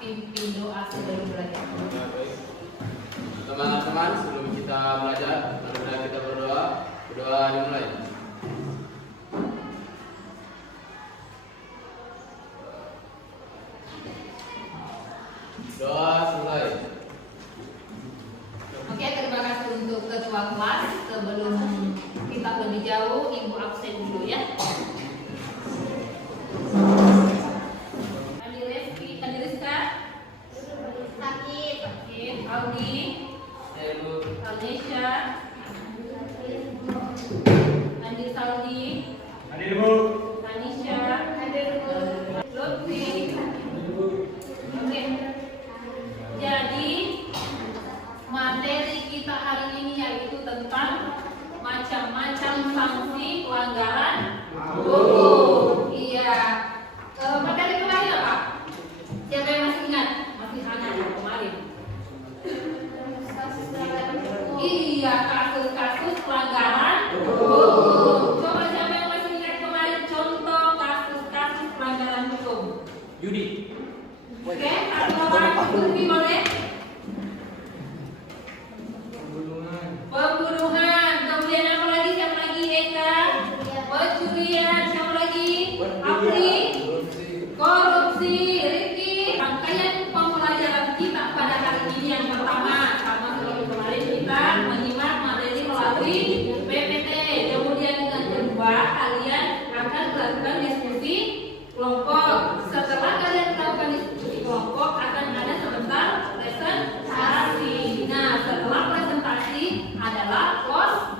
pimpin doa sebelum belajar. Teman-teman, sebelum kita belajar, mari kita berdoa. Berdoa dimulai. Doa selesai. Oke, terima kasih untuk ketua kelas. Sebelum kita lebih jauh, Ibu absen dulu ya. Alnesha, Andi Saudi, Hadir Bu. Anisha, Lutfi. Oke. Jadi materi kita hari ini yaitu tentang macam-macam sanksi pelanggaran hukum. Iya. Materi kemarin apa? Siapa yang masih ingat? Masih hangat kemarin. Iya, kasus-kasus pelanggaran hukum. Coba siapa yang masih ingat kemarin contoh kasus-kasus pelanggaran hukum? Yudi. Oke, satu orang Lutfi boleh? Pembunuhan. Kemudian apa lagi? Siapa lagi? Eka. Pencurian. Siapa lagi? Apri. Korupsi. Riki. Rangkaian pembelajaran kita pada hari ini yang pertama, sama seperti kemarin kita menyimak materi melalui PPT. Kemudian yang kedua, kalian akan melakukan diskusi kelompok. Setelah kalian melakukan diskusi kelompok, akan ada sebentar presentasi. Nah, setelah presentasi adalah post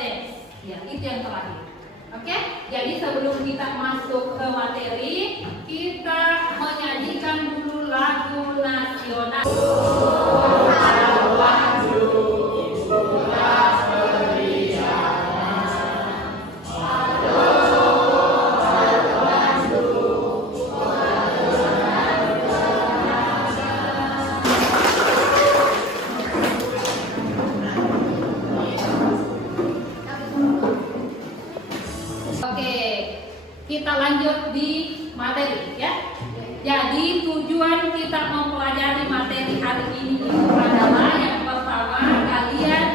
test. Ya, itu yang terakhir. Oke, jadi sebelum kita masuk ke materi, kita menyanyikan dulu lagu nasional. Oke, kita lanjut di materi ya. Jadi tujuan kita mempelajari materi hari ini adalah yang pertama, kalian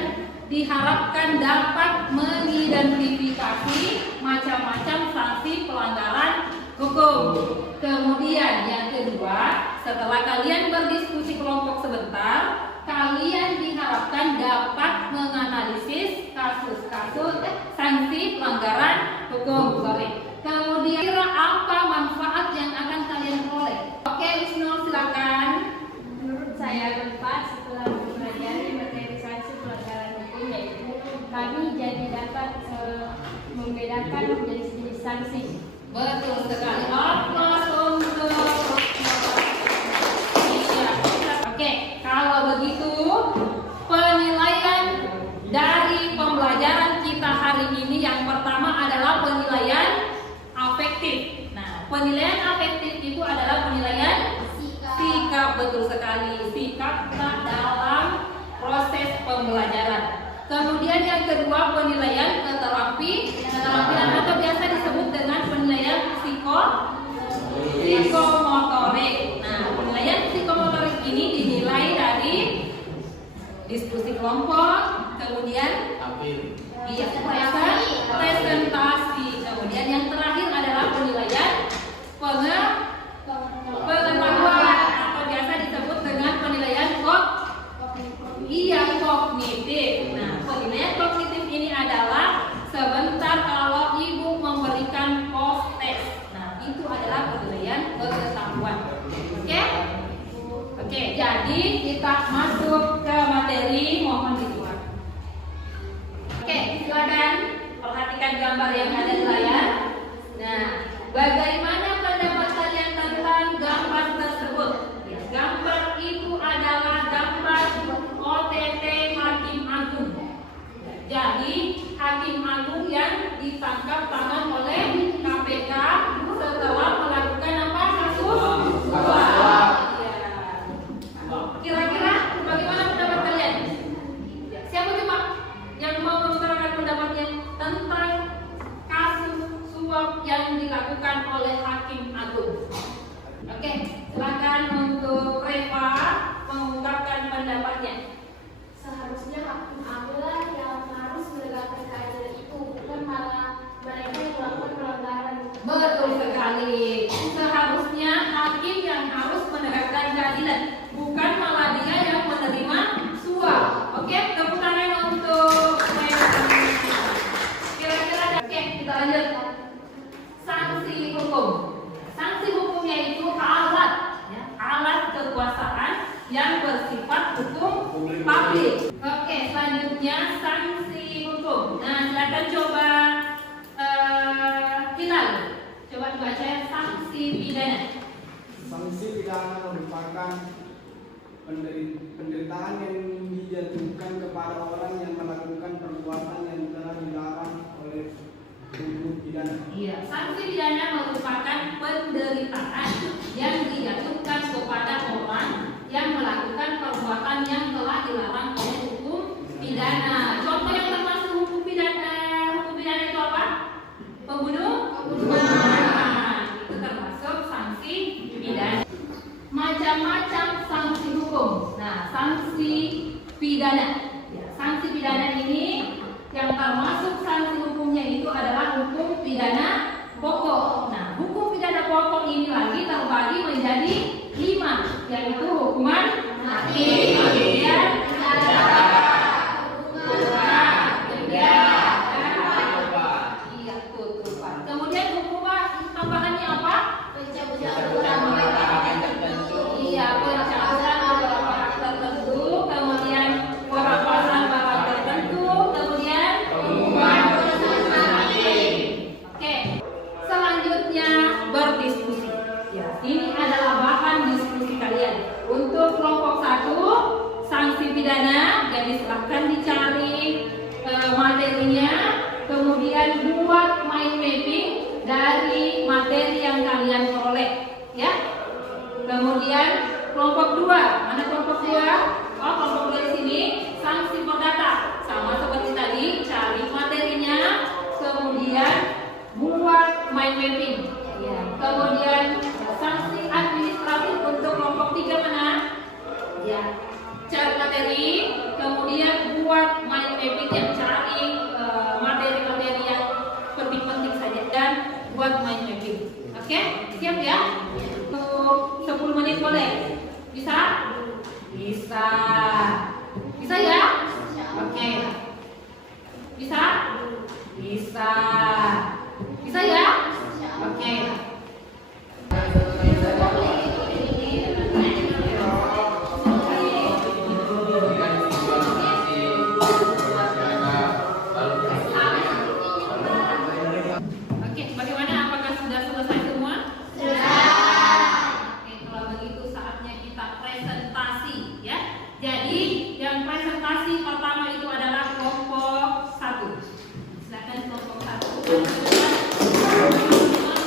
diharapkan dapat mengidentifikasi macam-macam sanksi pelanggaran hukum. Kemudian yang kedua, setelah kalian berdiskusi kelompok sebentar, kalian diharapkan dapat menganalisis kasus-kasus sanksi pelanggaran hukum. Kemudian kira apa manfaat yang akan kalian peroleh? Oke, Wisnu silakan. Menurut saya manfaat setelah mempelajari materi sanksi pelanggaran hukum yaitu kami jadi dapat membedakan jenis-jenis sanksi. Betul sekali. Aplaus untuk. Iya. Oke, kalau begitu penilaian dari pembelajaran kita hari ini yang pertama adalah penilaian afektif. Nah, penilaian afektif itu adalah penilaian sikap, betul sekali, sikap dalam proses pembelajaran. Kemudian yang kedua penilaian keterampilan atau biasa disebut dengan penilaian psikomotorik. Nah, penilaian psikomotorik ini dinilai dari diskusi kelompok, kemudian presentasi. Kemudian yang terakhir adalah penilaian pengetahuan atau biasa disebut dengan penilaian kognitif. Nah, penilaian kognitif ini adalah sebentar kalau ibu memberikan post test. Nah, itu adalah penilaian pengetahuan. Oke, jadi kita masuk ke materi, mohon dituang. Oke, silakan perhatikan gambar yang ada di layar. Nah, bagaimana pendapat kalian tentang gambar tersebut? Ya, gambar itu adalah gambar OTT Hakim Agung. Jadi, Hakim Agung yang ditangkap tangan oleh KPK setelah melakukan apa? Kasus suap. Kira-kira bagaimana pendapat kalian? Siapa coba yang mau mengutarakan pendapatnya tentang kasus suap yang dilakukan oleh Hakim Agung? Oke, silakan untuk Reva mengungkapkan pendapatnya. Seharusnya hakim adalah yang harus menegakkan keadilan itu, bukan malah mereka yang melakukan pelanggaran. Betul sekali. Seharusnya hakim yang harus menegakkan keadilan, bukan malah dia yang menerima suap. Oke, tepuk tangan untuk kira-kira. Oke, kita lanjut. Sanksi hukum. Sanksi hukumnya itu alat, ya, alat kekuasaan yang bersifat hukum publik. Oke, selanjutnya sanksi hukum. Nah, silakan coba Hilal. Coba baca sanksi pidana. Sanksi pidana merupakan penderitaan yang dijatuhkan kepada orang yang melakukan perbuatan yang telah dilarang oleh hukum pidana. Iya, sanksi pidana merupakan penderitaan yang dijatuhkan kepada orang yang melakukan perbuatan yang telah dilarang oleh hukum pidana. Contoh yang termasuk hukum pidana itu apa? Pembunuh? Nah, itu termasuk sanksi pidana. Macam-macam sanksi hukum. Nah, sanksi pidana. Ya, sanksi pidana ini yang termasuk sanksi hukumnya itu adalah hukum pidana pokok. Nah, hukum pidana pokok ini lagi terbagi menjadi 5, yaitu hukuman mati, kemudian kemudian hukuman tambahannya apa? Iya, pencabutan beberapa hak tertentu, kemudian perampasan barang tertentu, kemudian hukuman mati. Oke, selanjutnya berdiskusi. Ya, ini adalah bahan diskusi kalian. Untuk kelompok 1, sanksi pidana, jadi silahkan dicari materinya, kemudian buat mind mapping dari materi yang kalian peroleh, ya. Kemudian kelompok 2, mana kelompok 2? Oh, kelompok 2 di sini sanksi perdata, sama seperti tadi, cari materinya, kemudian buat mind mapping. Ya. Kemudian sanksi administratif untuk kelompok 3 mana? Ya, cari materi, kemudian buat mind mapping yang cari materi-materi yang penting-penting saja dan buat mind mapping. Oke, siap ya? Untuk 10 menit boleh? Bisa? Bisa. Bisa ya? Oke. Bisa? Bisa. Bisa ya? Oke. Oke, bagaimana? Apakah sudah selesai semua? Oke, kalau begitu saatnya kita presentasi, ya. Jadi, yang presentasi pertama itu adalah kelompok 1. Silakan kelompok 1.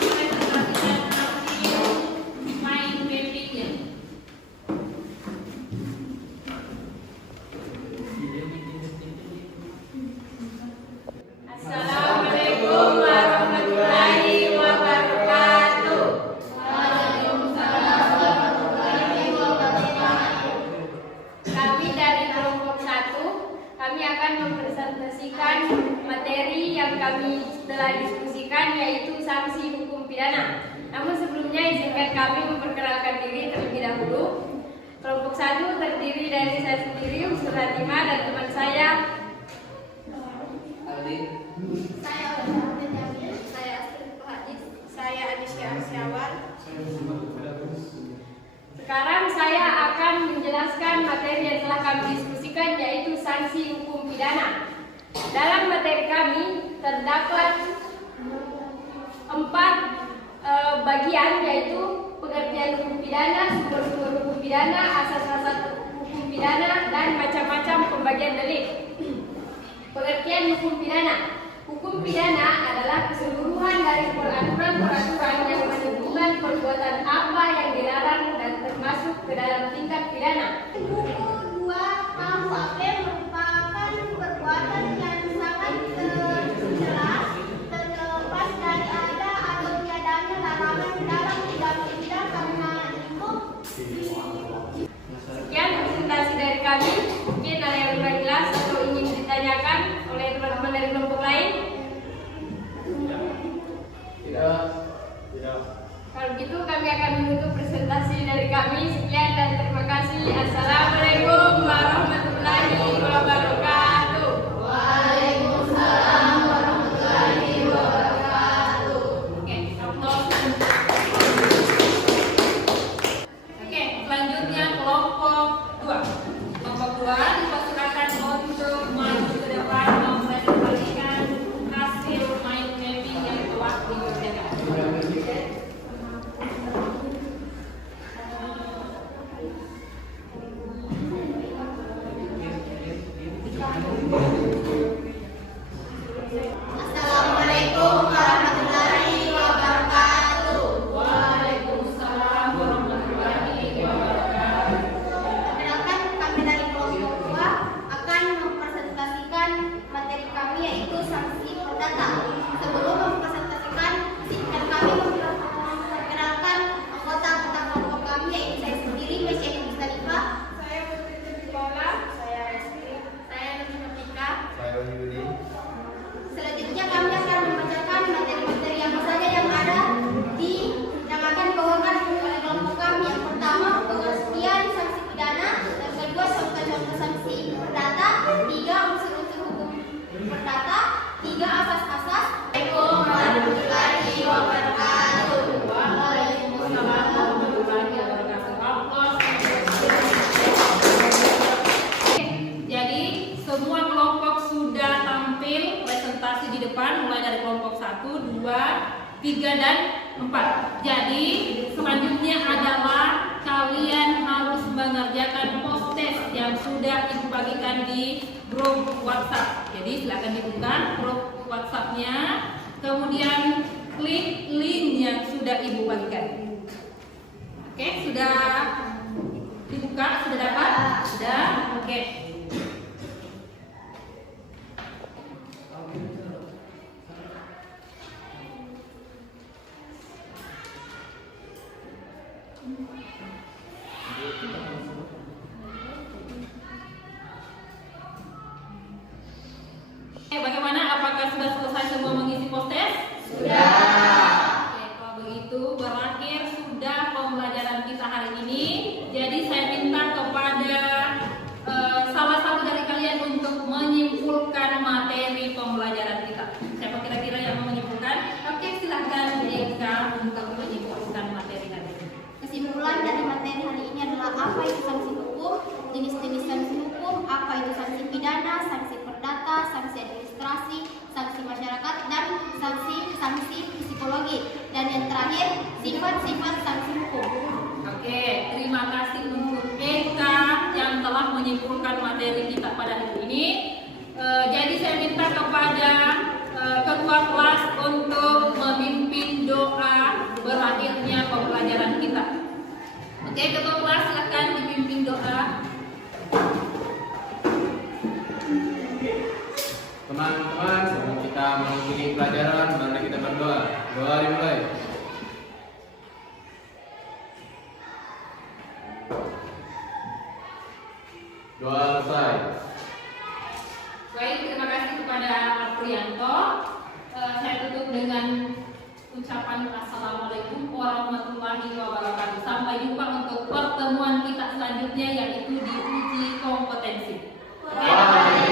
Presentasikan hasil mind mapping-nya. Assalamualaikum warahmatullahi wabarakatuh. Kami dari kelompok 1, kami akan mempresentasikan materi yang kami telah diskusikan, yaitu sanksi hukum pidana. Namun sebelumnya izinkan kami memperkenalkan diri terlebih dahulu. Kelompok 1 terdiri dari saya sendiri, Usul Hatimah, dan teman saya saya Anisya Arsyawal. Sekarang saya akan menjelaskan materi yang telah kami diskusikan, yaitu sanksi hukum pidana. Dalam materi kami terdapat 4 bagian, yaitu pengertian hukum pidana, sumber-sumber hukum pidana, asas-asas hukum pidana, dan macam-macam pembagian delik. Pengertian hukum pidana. Hukum pidana adalah keseluruhan dari peraturan-peraturan yang menentukan perbuatan apa yang dilarang dan termasuk ke dalam tingkat pidana. Kedua, KUHP merupakan perbuatan yang sangat jelas, terlepas dari ada atau tiadanya larangan dalam undang-undang karena Kalau gitu kami akan menutup presentasi dari kami. Sekian dan terima kasih. Assalamualaikum warahmatullahi wabarakatuh. Waalaikumsalam warahmatullahi wabarakatuh. Oke, Oke, selanjutnya kelompok 2. Kelompok 2 dipersilakan untuk maju ke depan mempresentasikan hasil mind mapping yang telah dikerjakan. Assalamualaikum warahmatullahi wabarakatuh. Waalaikumsalam warahmatullahi wabarakatuh. Perkenalkan, kami dari kelompok 2 akan mempresentasikan materi kami yaitu sanksi perdata. Sebelum mempresentasikan, izinkan kami memperkenalkan anggota kelompok kami yaitu saya sendiri, Mesya Mustalifah. Saya Putri Sekolah. Saya Rizky. Saya Nurul Tika. Saya Yudi. Selanjutnya kami akan membacakan materi-materi yang saja yang ada yang akan dibawakan oleh kelompok kami. Yang pertama, pengertian sanksi pidana. Yang kedua, contoh-contoh sanksi perdata. 3, unsur-unsur hukum perdata. 3, asas-asas. Assalamualaikum warahmatullahi wabarakatuh. Waalaikumsalam warahmatullahi wabarakatuh. Aplaus. Oke, jadi semua kelompok sudah tampil presentasi di depan mulai dari kelompok 1, 2, 3 dan 4. Jadi selanjutnya adalah kalian harus mengerjakan post test yang sudah Ibu bagikan di grup WhatsApp. Jadi silakan dibuka grup WhatsApp-nya, kemudian klik link yang sudah Ibu bagikan. Oke, sudah dibuka, sudah dapat? Sudah? Oke. Bagaimana? Apakah sudah selesai semua mengisi post test? Sudah. Oke, kalau begitu berakhir sudah pembelajaran kita hari ini. Jadi saya minta kepada salah satu dari kalian untuk menyimpulkan materi pembelajaran kita. Siapa kira-kira yang mau menyimpulkan? Oke, silakan Eka untuk menyimpulkan materi hari ini. Kesimpulan dari materi hari ini adalah apa itu sanksi hukum, jenis-jenis sanksi hukum, apa itu sanksi pidana, sanksi perdata, sanksi administrasi, sanksi masyarakat, dan sanksi psikologi. Dan yang terakhir, sifat-sifat sanksi hukum. Oke, terima kasih untuk Eka yang telah menyimpulkan materi kita pada hari ini. Jadi saya minta kepada ketua kelas untuk memimpin doa berakhirnya pembelajaran kita. Oke, ketua kelas silakan dipimpin doa. Teman-teman, sebelum kita mengakhiri pelajaran, mari kita berdoa. Doa dimulai. Doa selesai. Baik, terima kasih kepada Aprianto. Saya tutup dengan ucapan Assalamualaikum warahmatullahi wabarakatuh. Sampai jumpa untuk pertemuan kita selanjutnya yaitu di uji kompetensi. Bye.